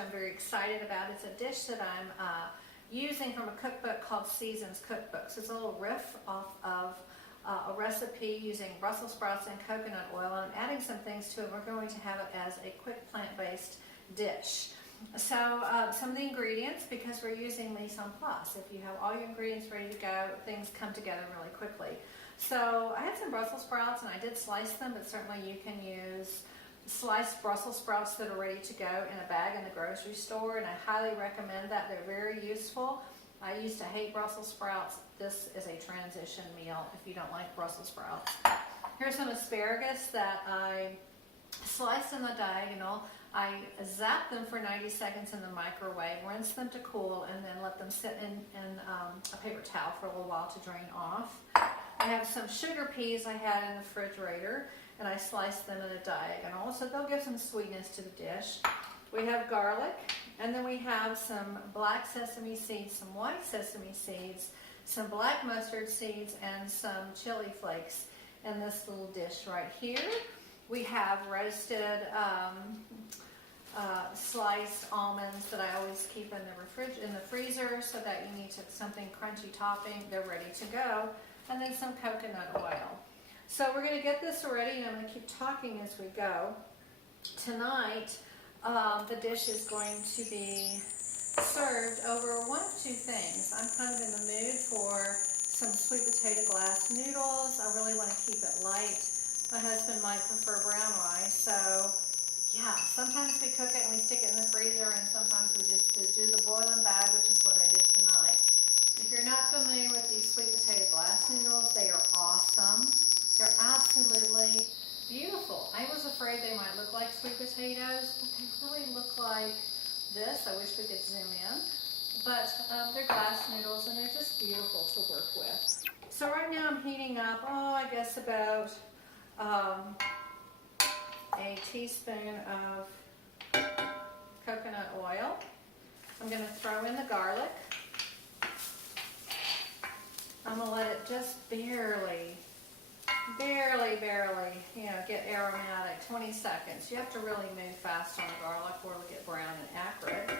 I'm very excited about. It's a dish that I'm using from a cookbook called Seasons Cookbooks. It's a little riff off of a recipe using Brussels sprouts and coconut oil, and I'm adding some things to it. We're going to have it as a quick plant-based dish. So some of the ingredients, because we're using mise en place, if you have all your ingredients ready to go, things come together really quickly. So I had some Brussels sprouts and I did slice them, but certainly you can use sliced Brussels sprouts that are ready to go in a bag in the grocery store, and I highly recommend that. They're very useful. I used to hate Brussels sprouts. This is a transition meal if you don't like Brussels sprouts. Here's some asparagus that I sliced in the diagonal. I zap them for 90 seconds in the microwave, rinse them to cool, and then let them sit in a paper towel for a little while to drain off. I have some sugar peas I had in the refrigerator, and I sliced them in a diagonal, so they'll give some sweetness to the dish. We have garlic, and then we have some black sesame seeds, some white sesame seeds, some black mustard seeds, and some chili flakes in this little dish right here. We have roasted sliced almonds that I always keep in the freezer, so that you need something crunchy topping. They're ready to go. And then some coconut oil. So we're going to get this ready, and I'm going to keep talking as we go. Tonight, the dish is going to be served over one of two things. I'm kind of in the mood for some sweet potato glass noodles. I really want to keep it light. My husband might prefer brown rice, so yeah, sometimes we cook it and we stick it in the freezer, and sometimes we just do the boiling bag, which is what I did tonight. If you're not familiar with these sweet potato glass noodles, they are awesome. They're absolutely beautiful. I was afraid they might look like sweet potatoes, but they really look like this. I wish we could zoom in. But they're glass noodles, and they're just beautiful to work with. So right now I'm heating up, I guess about a teaspoon of coconut oil. I'm going to throw in the garlic. I'm going to let it just barely, get aromatic, 20 seconds. You have to really move fast on the garlic or it'll get brown and acrid.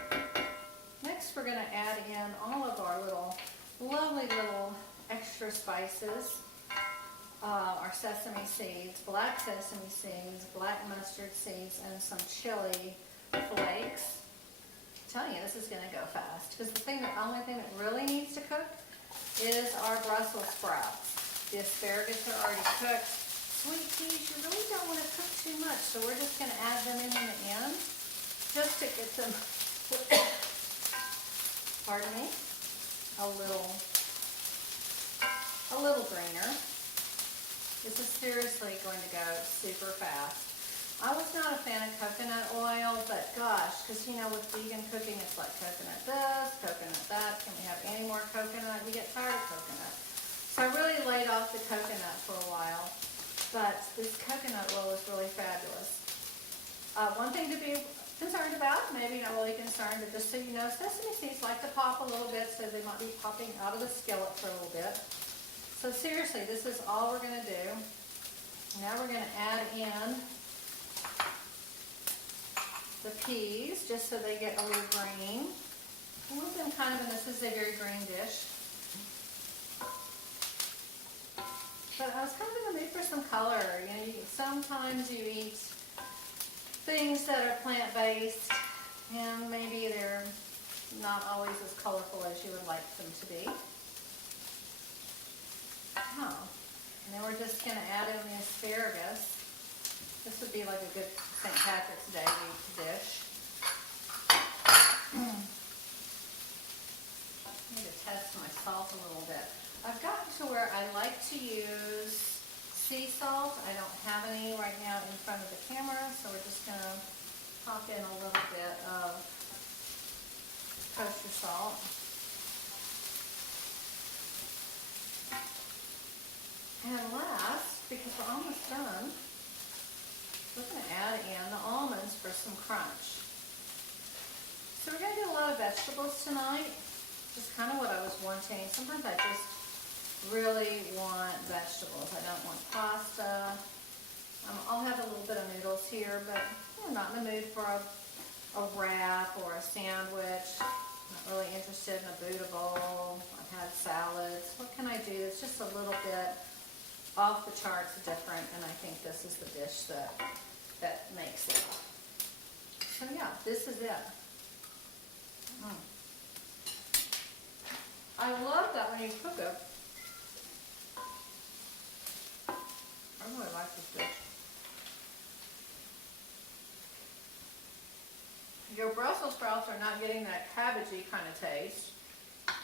Next, we're going to add in all of our lovely little extra spices. Our sesame seeds, black sesame seeds, black mustard seeds, and some chili flakes. I'm telling you, this is going to go fast, because the only thing that really needs to cook is our Brussels sprouts. The asparagus are already cooked. Sweet peas, you really don't want to cook too much, so we're just going to add them in the end, just to get them, pardon me, a little greener. This is seriously going to go super fast. I was not a fan of coconut oil, but gosh, because with vegan cooking, it's like coconut this, coconut that. Can we have any more coconut? You get tired of coconut. So I really laid off the coconut for a while, but this coconut oil is really fabulous. One thing to be concerned about, maybe not really concerned, but just so you know, sesame seeds like to pop a little bit, so they might be popping out of the skillet for a little bit. So seriously, this is all we're going to do. Now we're going to add in the peas, just so they get a little green. We've been kind of, and this is a very green dish. But I was kind of in the mood for some color. Sometimes you eat things that are plant-based, and maybe they're not always as colorful as you would like them to be. And then we're just going to add in the asparagus. This would be like a good St. Patrick's Day dish. I need to test my salt a little bit. I've gotten to where I like to use sea salt. I don't have any right now in front of the camera, so we're just going to pop in a little bit of kosher salt. And last, because we're almost done, we're going to add in the almonds for some crunch. So we're going to do a lot of vegetables tonight, just kind of what I was wanting. Sometimes I just really want vegetables. I don't want pasta. I'll have a little bit of noodles here, but I'm not in the mood for a a wrap or a sandwich. Not really interested in a Buddha bowl. I've had salads. What can I do? It's just a little bit off the charts different, and I think this is the dish that makes it. So yeah, this is it. I love that when you cook it. I really like this dish. Your Brussels sprouts are not getting that cabbagey kind of taste.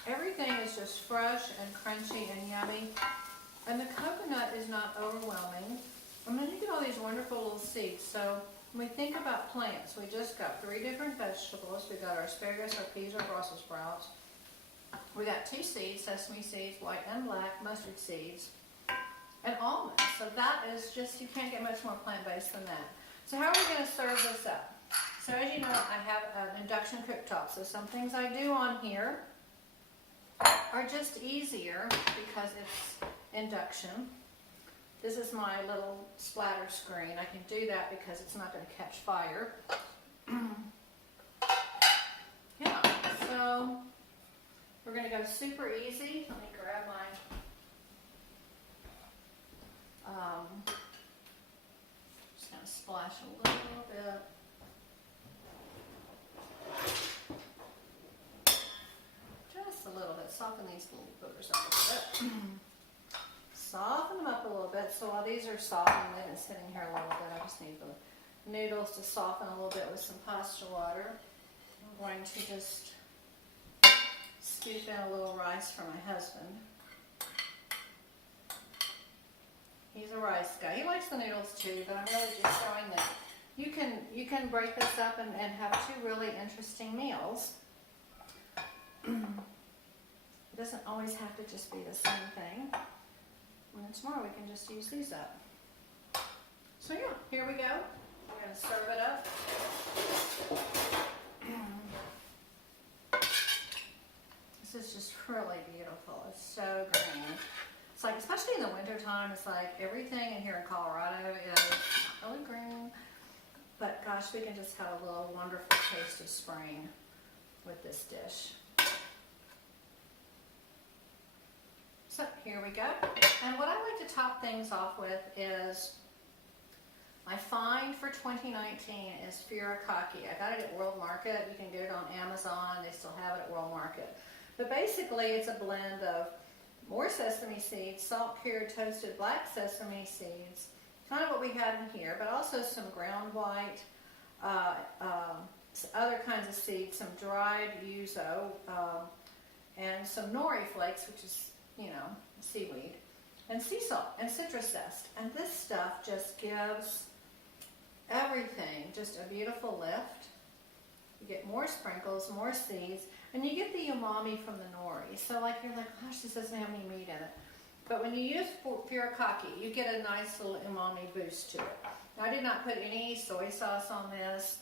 Everything is just fresh and crunchy and yummy. And the coconut is not overwhelming. And then you get all these wonderful little seeds. So when we think about plants, we just got 3 different vegetables. We got our asparagus, our peas, our Brussels sprouts. We got 2 seeds, sesame seeds, white and black, mustard seeds, and almonds. So that is just, you can't get much more plant-based than that. So how are we going to serve this up? So as you know, I have an induction cooktop. So some things I do on here are just easier because it's induction. This is my little splatter screen. I can do that because it's not going to catch fire. Yeah, so we're going to go super easy. Let me grab my just going to splash a little bit. Just a little bit. Soften these little boogers up a little bit. Soften them up a little bit. So while these are softening, they've been sitting here a little bit. I just need the noodles to soften a little bit with some pasta water. I'm going to just scoop in a little rice for my husband. He's a rice guy. He likes the noodles too, but I'm really just showing that you can break this up and have 2 really interesting meals. It doesn't always have to just be the same thing. And tomorrow we can just use these up. So yeah, here we go. We're going to serve it up. This is just really beautiful. It's so green. It's like, especially in the winter time, it's like everything in here in Colorado is really green. But gosh, we can just have a little wonderful taste of spring with this dish. So here we go. And what I like to top things off with is, my find for 2019 is furikake. I got it at World Market. You can get it on Amazon. They still have it at World Market. But basically it's a blend of more sesame seeds, salt cured toasted black sesame seeds, kind of what we had in here, but also some ground white, other kinds of seeds, some dried yuzu, and some nori flakes, which is, you know, seaweed, and sea salt and citrus zest. And this stuff just gives everything just a beautiful lift. You get more sprinkles, more seeds, and you get the umami from the nori. So like, you're like, gosh, this doesn't have any meat in it. But when you use furikake, you get a nice little umami boost to it. Now, I did not put any soy sauce on this.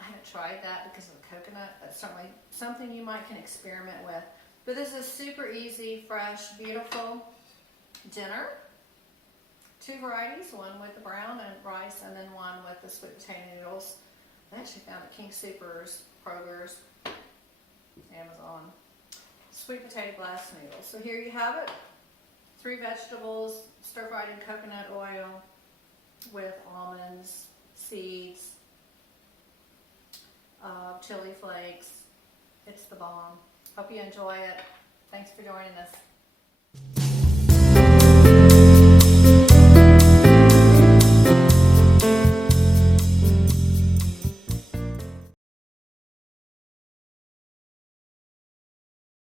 I haven't tried that because of the coconut. That's certainly something you might can experiment with. But this is super easy, fresh, beautiful dinner. 2 varieties, one with the brown and rice, and then one with the sweet potato noodles. I actually found at King Soopers, Kroger's, Amazon. Sweet potato blast noodles. So here you have it. 3 vegetables, stir-fried in coconut oil with almonds, seeds, chili flakes. It's the bomb. Hope you enjoy it. Thanks for joining us.